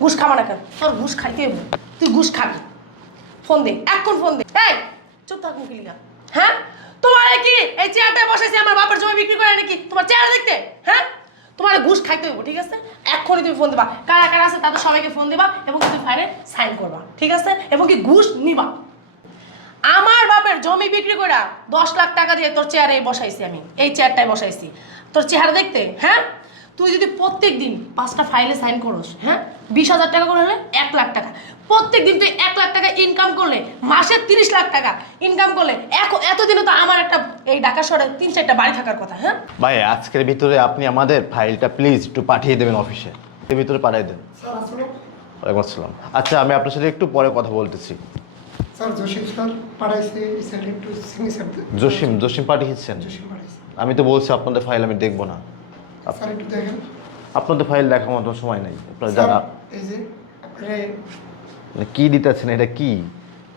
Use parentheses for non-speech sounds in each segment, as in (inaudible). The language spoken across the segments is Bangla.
ঘুষ খাবা না কেন? তোর ঘুষ খাইতে তুই ঘুষ খাবি। ফোন দে এখন ফোন দে। এই, চুপ থাক মুখিলিকা হ্যাঁ? তোমার কি, এই চেয়ারটায় বসেছি, আমার বাপের জমি বিক্রি করে নাকি? তোমার চেয়ার দেখতে? হ্যাঁ? তোমার ঘুষ খাইতে হইব, ঠিক আছে? এক্ষুনি তুমি ফোন দেবা। কারা কারা আছে তাদের সবাইকে ফোন দিবা এবং তুমি ফাইলে সাইন করবা, ঠিক আছে? এবং কি ঘুষ নিবা। আমার বাপের জমি বিক্রি করে দশ লাখ টাকা দিয়ে তোর চেয়ারে বসাইছি আমি। এই চেয়ারটায় বসাইছি। তোর চেহারা দেখতে? হ্যাঁ? তুই যদি প্রত্যেক দিন পাঁচটা ফাইলে সাইন করস হ্যাঁ? বিশ হাজার টাকা করে হলে এক লাখ টাকা। প্রত্যেক দিন তুই এক লাখ টাকা ইনকাম করলে মাসে তিরিশ লাখ টাকা ইনকাম করলে এক এতদিনে তো আমার একটা এই ঢাকা শহরে তিন চারটা বাড়ি থাকার কথা হ্যাঁ? ভাই আজকের ভিতরে আপনি আমাদের ফাইলটা প্লিজ একটু পাঠিয়ে দেবেন অফিসে এর ভিতরে পাঠিয়ে দেন। স্যার ওয়ালাইকুম আসসালাম। আচ্ছা আমি আপনার সাথে একটু পরে কথা বলতেছি। স্যার জসিম স্যার পাঠাইছে একটু সিগনেচার জসিম জসিম পাঠিয়েছেন? আমি তো বলছি আপনাদের ফাইল আমি দেখব না। স্যার একটু দেখেন। আপনাদের ফাইল দেখার মতো সময় নেই। আপনারা স্যার জানা এই যে আপনারে মানে কি দিতেছেন এটা কি?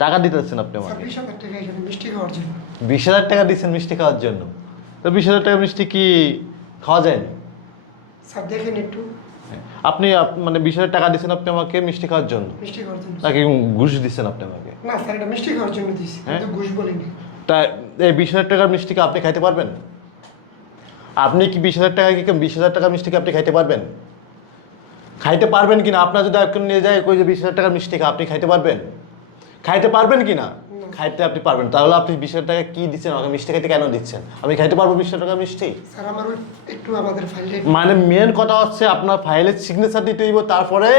টাকা দিতেছেন আপনি আমাকে? বিশ হাজার টাকা এখানে মিষ্টি খাওয়ার জন্য। বিশ হাজার টাকা দিচ্ছেন মিষ্টি খাওয়ার জন্য? তো বিশ হাজার টাকা মিষ্টি কি খাওয়া যায়নি স্যার দেখেন একটু। আপনি মানে বিশ হাজার টাকা দিচ্ছেন আপনি আমাকে মিষ্টি খাওয়ার জন্য? মিষ্টি খাওয়ার জন্য। নাকি ঘুষ দিচ্ছেন আপনি আমাকে? না স্যার এটা মিষ্টি খাওয়ার জন্য দিয়েছি হ্যাঁ? ঘুষ বলিনি। তা এই বিশ হাজার টাকার মিষ্টি কি আপনি খাইতে পারবেন? আপনি কি বিশ হাজার টাকা কি বিশ হাজার টাকার মিষ্টিকে আপনি খাইতে পারবেন? খাইতে পারবেন কিনা? আপনার যদি একজন নিয়ে যায় কই যে বিশ হাজার টাকার মিষ্টি খা আপনি খাইতে পারবেন? খাইতে পারবেন কি না। খাইতে আপনি পারবেন। তাহলে আপনি বিশ হাজার টাকা কি দিচ্ছেন? আমাকে মিষ্টি খাইতে কেন দিচ্ছেন? আমি খাইতে পারব বিশ হাজার টাকার মিষ্টি? মানে মেন কথা হচ্ছে আপনার ফাইলের সিগনেচার দিতে হইব তারপরে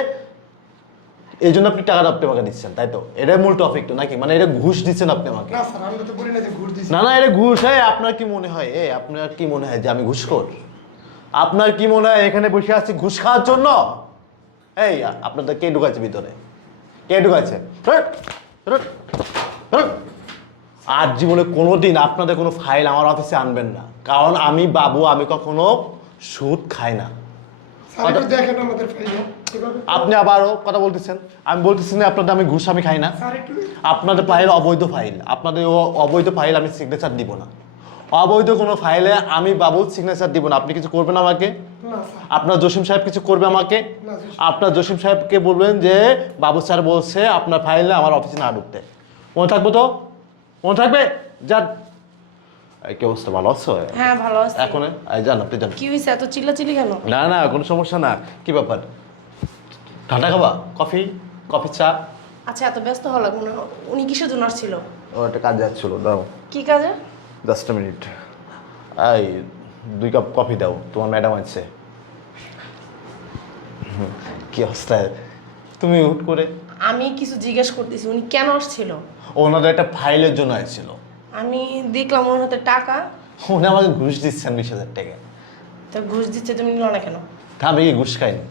এই জন্য আপনি টাকাটা আপনি আমাকে দিচ্ছেন তাই তো? এটাই মূল টপিক তো নাকি? মানে এটা ঘুষ দিচ্ছেন আপনি আমাকে। না স্যার আমরা তো বলি না যে ঘুষ দিয়েছি না না এটা ঘুষ। হয় আপনার কি মনে হয়? এ আপনার কি মনে হয় যে আমি ঘুষখোর? আপনার কি মনে হয় এখানে বসে আছি ঘুষ খাওয়ার জন্য? এই আপনাদের কে ঢুকাচ্ছে ভিতরে? কে ঢুকাচ্ছে। আর জীবনে কোনোদিন আপনাদের কোনো ফাইল আমার অফিসে আনবেন না। কারণ আমি বাবু আমি কখনো সুদ খাই না। আপনি আবারও কথা বলতেছেন। আমি বলতেছি না আপনাদের আমি ঘুষ আমি খাই না। আপনাদের ফাইল অবৈধ ফাইল আপনাদের ও অবৈধ ফাইল আমি সিগনেচার দিব না। অবৈধ কোনো ফাইলে আমি বাবুর সিগনেচার দিব না। আপনি কিছু করবেন আমাকে? আপনার জসিম সাহেব কিছু করবে আমাকে? আপনার জসিম সাহেবকে বলবেন যে বাবু স্যার বলছে আপনার ফাইলে আমার অফিসে না ঢুকতে। মনে থাকব তো? মনে থাকবে? এই কি অবস্থা? ভালো আছো? হ্যাঁ ভালো আছি। এখন? এই যান আপনি যান। কি হয়েছে? এত চিল্লাচিল্লি কেন? না না কোনো সমস্যা না। কি ব্যাপার? ঠান্ডা খাবা? কফি? কফি চা? আচ্ছা এত ব্যস্ত হওয়া লাগবে না। উনি কিসের জন্য আসছিল? ও একটা কাজ যাচ্ছিল দাও কি কাজে? Just minute. এই দুই কাপ কফি দাও তোমার ম্যাডাম আছে। কি অবস্থা? তুমি হুট করে আমি কিছু জিজ্ঞেস করতেছি উনি কেন আসছিল? ওনাদের একটা ফাইলের জন্য আসছিল। আমি দেখলাম ওনার হাতে টাকা। উনি আমাকে ঘুষ দিচ্ছেন বিশ হাজার টাকা। তো ঘুষ দিচ্ছে তুমি নিল না কেন? তা আমি কি ঘুষ খাইনি?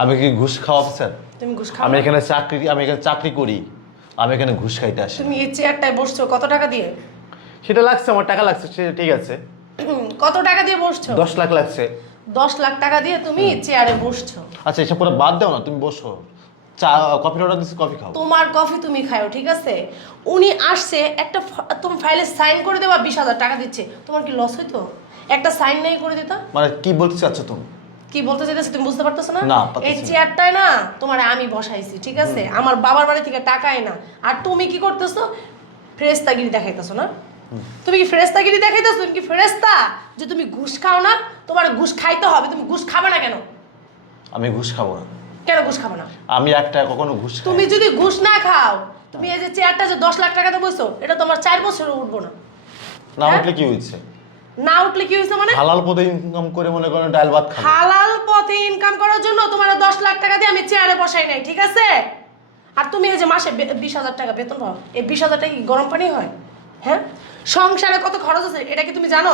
আমি কি ঘুষ খাওয়া অফিসার তুমি ঘুষ খাও আমি এখানে চাকরি আমি এখানে চাকরি করি। আমি এখানে ঘুষ খাইতে আসি। তুমি এই চেয়ারটায় বসছো কত টাকা দিয়ে? সেটা লাগছে আমার টাকা লাগছে সেটা ঠিক আছে। (clears throat) কত টাকা দিয়ে বসছো? দশ লাখ লাগছে। দশ লাখ টাকা দিয়ে তুমি চেয়ারে বসছো। আচ্ছা এসব করে বাদ দাও না তুমি বসো। চা কফি অর্ডার দিচ্ছি কফি খাও তোমার কফি তুমি খাও ঠিক আছে? উনি আসছে একটা তুমি ফাইলে সাইন করে দেবা বিশ হাজার টাকা দিচ্ছে। তোমার কি লস হইতো? একটা সাইন নেই করে দিতা? মানে কি বলতে চাচ্ছ তুমি? কি বলতে চাইতেছে তুমি বুঝতে পারতেছো না? না, এই চেয়ারটায় না তোমার আমি বসাইছি ঠিক আছে? আমার বাবার বাড়ি থেকে টাকাই না। আর তুমি কি করতেছো? ফেরেস্তাগিরি দেখাইতেছো না? তুমি কি ফেরেস্তাগিরি দেখাইতেছো? তুমি কি ফেরেস্তা যে তুমি ঘুষ খাও না তোমার ঘুষ খাইতে হবে তুমি ঘুষ খাবে না কেন? আমি ঘুষ খাব না। কেন ঘুষ খাবে না? আমি একটা কখনো ঘুষ খাই তুমি যদি ঘুষ না খাও তুমি এই যে চেয়ারটা যে দশ লাখ টাকাতে বসছো এটা তোমার চার বছরে উঠবো না। না হ্যাঁ? উঠলে কি হয়েছে? না উঠলে কি হয়েছে মানে? হালাল পদে ইনকাম করে মনে করেন ডাল ভাত খাব। হালাল পথে ইনকাম করার জন্য তোমার দশ লাখ টাকা দিয়ে আমি চেয়ারে বসাই নাই ঠিক আছে? আর তুমি এই যে মাসে বে- বিশ হাজার টাকা বেতন পাও এই বিশ হাজার টাকা কি গরম পানি হয়? হ্যাঁ? সংসারে কত খরচ আছে এটা কি তুমি জানো?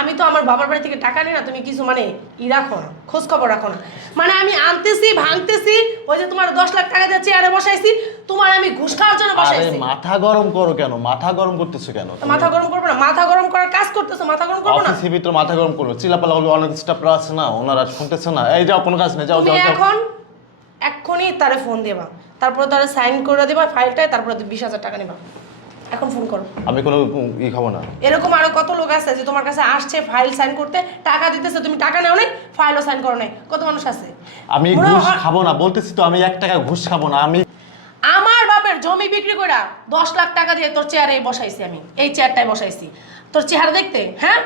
আমি তো আমার বাবার বাড়ি থেকে টাকা নিই না তুমি কিছু মানে ই রাখো না খোঁজ খবর রাখো না। মানে আমি আনতেছি ভাঙতেছি ওই যে তোমার দশ লাখ টাকা দিয়ে চেয়ারে বসাইছি তোমার আমি ঘুষ খাওয়ার জন্য বসাইছি। মাথা গরম করো কেন? মাথা গরম করতেছো কেন মাথা গরম করব না মাথা গরম করার কাজ করতেছো মাথা গরম করব না। ভিতরে মাথা গরম করো চিলাপালা হলে অনেক স্টাফরা আছে না ওনারা শুনতেছে না। এই যাও কোনো কাজ নেই যাও যাও এখন এক্ষুনি তারে ফোন দেবা তারপরে তারে সাইন করে দেবা ফাইলটায় তারপরে বিশ হাজার টাকা নেবা। এখন ফোন করো। আমি কোনো ই খাব না। এরকম আরও কত লোক আছে যে তোমার কাছে আসছে ফাইল সাইন করতে টাকা দিতেছে তুমি টাকা নেও নাই ফাইলও সাইন করো নাই। কত মানুষ আছে? আমি ঘুষ খাব না বলতেছি তো আমি এক টাকা ঘুষ খাব না আমি আমার বাপের জমি বিক্রি করে দশ লাখ টাকা দিয়ে তোর চেয়ারে বসাইছি আমি এই চেয়ারটায় বসাইছি। তোর চেহারা দেখতে হ্যাঁ?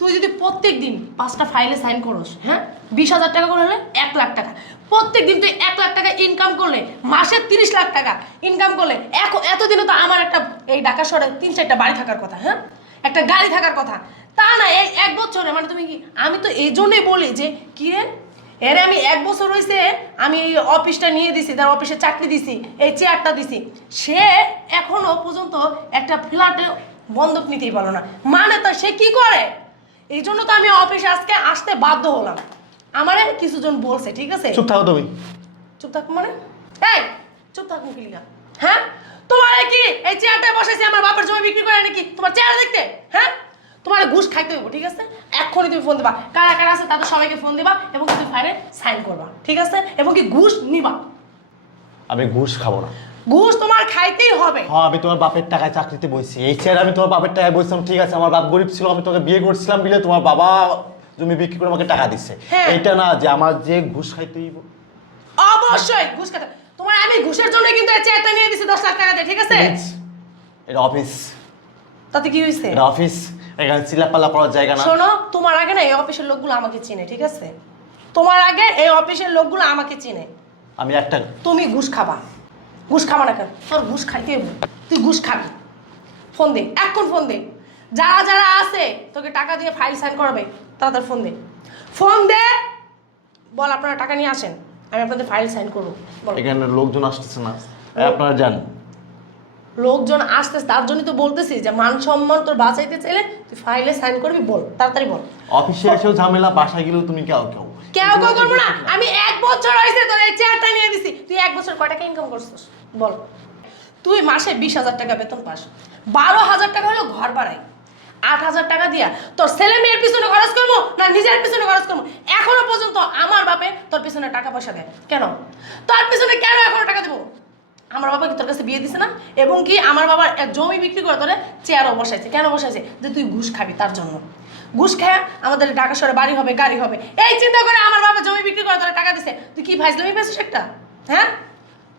তুই যদি প্রত্যেক দিন পাঁচটা ফাইলে সাইন করস হ্যাঁ? বিশ হাজার টাকা করে হলে এক লাখ টাকা। প্রত্যেক দিন তুই এক লাখ টাকা ইনকাম করলে, মাসে তিরিশ লাখ টাকা ইনকাম করলে এখন এতদিনে তো আমার একটা, এই ঢাকা শহরে তিন চারটা বাড়ি থাকার কথা হ্যাঁ? একটা গাড়ি থাকার কথা। তা না, এই এক বছরে মানে তুমি কি আমি তো এই জন্যই বলি যে, কি রে? এর আমি এক বছর হয়েছে আমি এই অফিসটা নিয়ে দিছি, তার অফিসে চাকরি দিছি, এই চেয়ারটা দিছি। সে এখনও পর্যন্ত একটা ফ্ল্যাটে বন্ধক নিতেই পারল না। মানে তা সে কি করে? এই জন্য তো আমি অফিসে আজকে আসতে বাধ্য হলাম। আমারে কিছুজন বলছে ঠিক আছে? চুপ থাকো তুমি। চুপ থাক মানে? এই চুপ থাক মুখিলিকা হ্যাঁ? তোমার কি এই চেয়ারটায় বসেছি আমার বাপের জমি বিক্রি করে নাকি? তোমার চেয়ার দেখতে? হ্যাঁ? তোমার ঘুষ খাইতে হইব ঠিক আছে? এক্ষুনি তুমি ফোন দিবা। কারা কারা আছে তাদের সবাইকে ফোন দিবা এবং তুমি ফাইলে সাইন করবা ঠিক আছে? এবং কি ঘুষ নিবা? আমি ঘুষ খাব না। ঘুষ তোমার খাইতেই হবে। হ্যাঁ আমি তোমার বাপের টাকায় চাকরিতে বইছি। এই চেয়ার আমি তোমার বাপের টাকায় বসছিলাম ঠিক আছে? আমার বাপ গরিব ছিল আমি তোকে বিয়ে করছিলাম বলে তোমার বাবা জমি বিক্রি করে আমাকে টাকা দিচ্ছে। হ্যাঁ। এইটা না যে আমার যে ঘুষ খাইতে হইব। অবশ্যই ঘুষ খাতে তোমার আমি ঘুষের জন্য কিন্তু এই চেয়ারটা নিয়ে দিছি দশ লাখ টাকা দিয়ে ঠিক আছে? এটা অফিস তাতে কি হয়েছে এটা অফিস এখানে চিল্লাপাল্লা পড়ার জায়গা না। শোনো তোমার আগে না এই অফিসের লোকগুলো আমাকে চিনে ঠিক আছে? তোমার আগে এই অফিসের লোকগুলো আমাকে চিনে। আমি একটা তুমি ঘুষ খাবা। ঘুষ খাবা না কেন? তোর ঘুষ খাইতে। তুই ঘুষ খাবি। ফোন দে এখন ফোন দে। যারা যারা আছে তোকে টাকা দিয়ে ফাইল সাইন করাবে তাড়াতাড়ি ফোন দে। ফোন দে! বল আপনারা টাকা নিয়ে আসেন আমি আপনাদের ফাইল সাইন করব। বল। এখানে লোকজন আসতেছে না। আপনারা যান। লোকজন আসতে তার জন্যই তো বলতেছি যে মান সম্মান তোর বাঁচাইতে চাইলে তুই ফাইলে সাইন করবি বল তাড়াতাড়ি বল। অফিসে এসেও ঝামেলা বাসায় গেলেও তুমি কেউ কেউ। কেউ কেউ করব না। আমি এক বছর হয়েছে তোর এই চেয়ারটা নিয়ে দিছি। তুই এক বছর কয় টাকা ইনকাম করছিস? বল। তুই মাসে বিশ হাজার টাকা বেতন পাস। বারো হাজার টাকা হলো ঘর ভাড়াই আট হাজার টাকা দিয়া তোর ছেলে মেয়ের পিছনে খরচ করব না নিজের পিছনে খরচ করব? এখনও পর্যন্ত আমার বাপে তোর পিছনে টাকা পয়সা দেয়। কেন? তোর পিছনে কেন এখনও টাকা দেবো? আমার বাবা কি তোর কাছে বিয়ে দিছে না? এবং কি আমার বাবার জমি বিক্রি করে তোরে চেয়ারও বসাইছে। কেন বসাইছে? যে তুই ঘুষ খাবি তার জন্য। ঘুষ খায় আমাদের ঢাকা শহরে বাড়ি হবে, গাড়ি হবে। এই চিন্তা করে আমার বাবা জমি বিক্রি করে তোরা টাকা দিছে। তুই কি ফাইজলামি পেয়েছিস একটা? হ্যাঁ?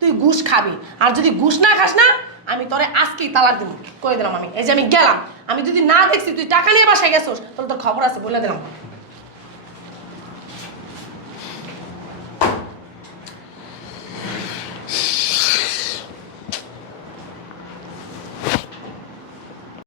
তুই ঘুষ খাবি। আর যদি ঘুষ না খাস না, আমি তোরে আজকেই তালাক দিব। করে দিলাম আমি? এই যে আমি গেলাম। আমি যদি না দেখছি, তুই টাকা নিয়ে বাসায় গেছোস, তাহলে তোর খবর আছে, বলে দিলাম।